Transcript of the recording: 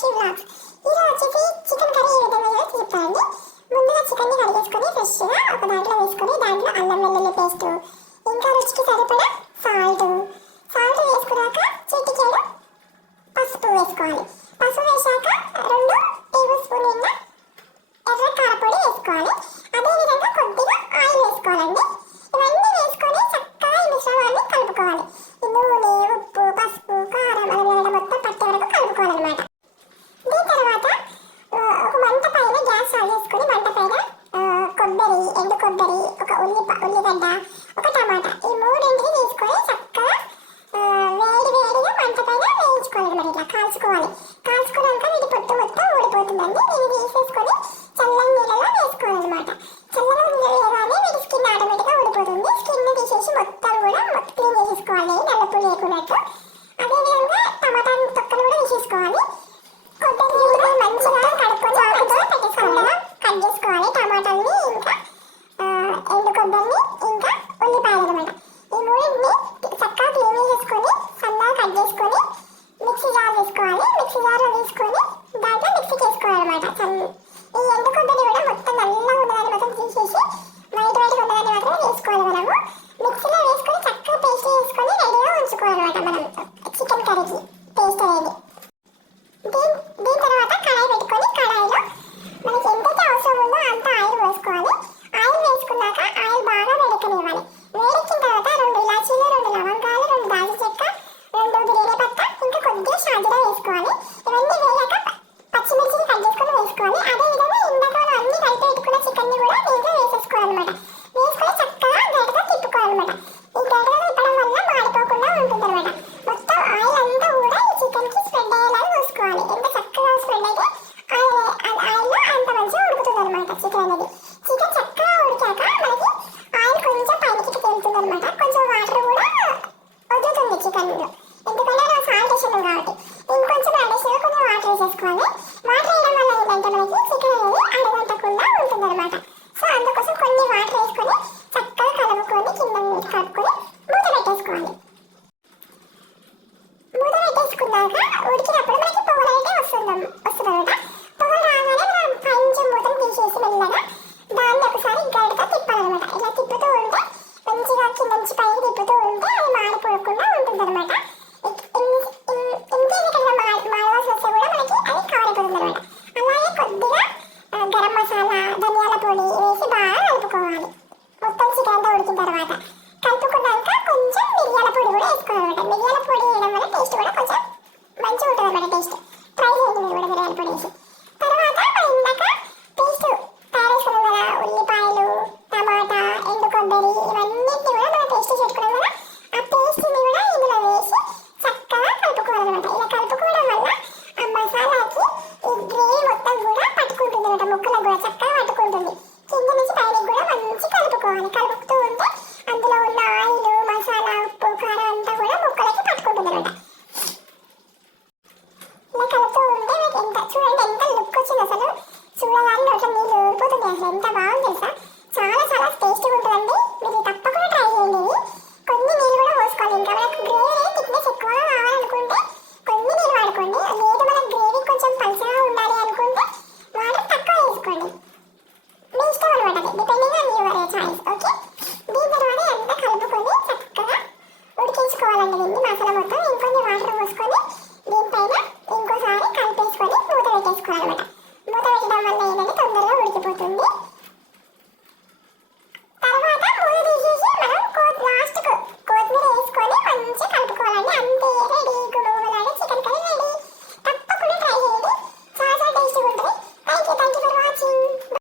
సాక్షి vlogs. ఈరోజు వచ్చేసి chicken curry ఏ విధంగా చేయాలో చెప్తానండి. ముందుగా చికెన్ని కడిగేసుకొని ఫ్రెష్గా ఒక దాంట్లో వేసుకొని దాంట్లో అల్లం వెల్లుల్లి పేస్ట్, ఇంకా రుచికి సరిపడా సాల్ట్ వేసుకున్నాక చిటికెడు పసుపు వేసుకోవాలి. పసుపు వేసాక 2 టేబుల్ స్పూన్ల ఎర్ర కారపొడి వేసుకోవాలి. అదేవిధంగా కొద్దిగా ఆయిల్ వేసుకోవాలండి. ఇవన్నీ వేసుకొని చక్కగా ఈ మిశ్రమాన్ని కలుపుకోవాలి. నూనె, ఉప్పు, పసుపు, కారం అలా మొత్తం పట్టే వరకు కలుపుకోవాలన్నమాట. దీని తర్వాత ఒక మంట పైన గ్యాస్ ఆన్ చేసుకొని మంట పైన ఎండు కొబ్బరి, ఒక ఉల్లిగడ్డ, ఒక టమాటా ఈ మూడింటిని తీసుకొని చక్కగా వేడిగా మంట పైన వేయించుకోవాలి. ఇట్లా కాల్చుకోవాలి. కాల్చుకున్నాక వీటి పొట్టు మొత్తం ఊడిపోతుందండి. దీన్ని తీసేసుకొని చల్లని నీళ్ళలో వేసుకోవాలన్నమాట. చల్లని నీళ్ళు వేయగానే వీటి స్కిన్ ఆటోమేటిక్గా ఊడిపోతుంది. స్కిన్ తీసేసి మొత్తం కూడా క్లీన్ చేసేసుకోవాలి నల్లపు లేకున్నట్టు. అదేవిధంగా టమాటా తొక్కలు కూడా తీసేసుకోవాలి. కొబ్బరి కూడా మంచిగా కడుక్కొని ఆకుతో పెట్టేసుకోవాలి. కట్ చేసుకోవాలి టమాటాలని, ఇంకా ఎండు కొబ్బరిని, ఇంకా ఉల్లిపాయలు అనమాట. ఈ మూడింటిని చక్కగా క్లీన్ చేసేసుకొని సన్నగా కట్ చేసుకొని మిక్సీ జార్ వేసుకోవాలి. మిక్సీ జార్లో వేసుకొని దాంట్లో మిక్సీకి వేసుకోవాలన్నమాట. ఈ ఎండు కొబ్బరి కూడా మొత్తం నల్లగా ఉన్నదాన్ని మొత్తం తీసేసి వైట్గా ఉన్నదాన్ని మాత్రం వేసుకోవాలి. మనము మిక్సీలో వేసుకొని చక్కగా పేస్ట్ చేసుకొని రెడీగా ఉంచుకోవాలన్నమాట. మనం చికెన్ కర్రీకి పేస్ట్ అనేది. దీని తర్వాత కడాయి పెట్టుకొని కడాయిలో మనకి ఎంతైతే అవసరం ఉందో అంత ఆయిల్ వేసుకోవాలి. ఆయిల్ వేసుకున్నాక ఆయిల్ బాగా వేడెక్కనివ్వాలి. వేడెక్కిన తర్వాత 2 ఇలాచీలు, 2 లవంగాలు, 2 దాల్చిన చెక్క, 2 బిర్యానీ పత్తా, ఇంకా కొద్దిగా షాజీరా వేసుకోవాలి. ఇవన్నీ వేయాక పచ్చిమిర్చిని కట్ చేసుకొని వేసుకోవాలి. అదేవిధంగా ఇందాక మనం అన్ని కలిపి పెట్టుకున్న చికెన్ని కూడా దీంట్లో వేసేసుకోవాలన్నమాట. వేసుకొని చక్కగా గరిటతో తిప్పుకోవాలన్నమాట. ఈ గరిటతో తిప్పడం వల్ల మాడిపోకుండా ఉంటుందన్నమాట. మొత్తం ఆయిల్ అంతా కూడా ఈ చికెన్కి స్ప్రెడ్ అయ్యేలాగా చూసుకోవాలి. ఎంత చక్కగా స్ప్రెడ్ అయితే ఆయిల్లో అంత మంచిగా ఉడుకుతుంది అనమాట చికెన్ అనేది. చికెన్ చక్కగా ఉడికాక మనకి ఆయిల్ కొంచెం పైకి తేలుతుంది అనమాట. కొంచెం వాటర్ కూడా వదులుతుంది చికెన్లో, ఎందుకంటే మనం సాల్ట్ వేసినాం కాబట్టి. ఇంకొంచెం అడిషనల్గా కొంచెం వాటర్ వేసేసుకోవాలి. వాటర్ వేయడం వల్ల ఏంటంటే మనకి చికెన్ అనేది అడగంటకుండా ఉంటుంది అనమాట. సో అందుకోసం కొన్ని వాటర్ వేసుకొని చక్కగా కలుపుకొని కింద కలుపుకొని మూత పెట్టేసుకోవాలి. మూత పెట్టేసుకున్నాక ఉడికినప్పుడు మనకి పొగలు అయితే వస్తుందన్నమాట.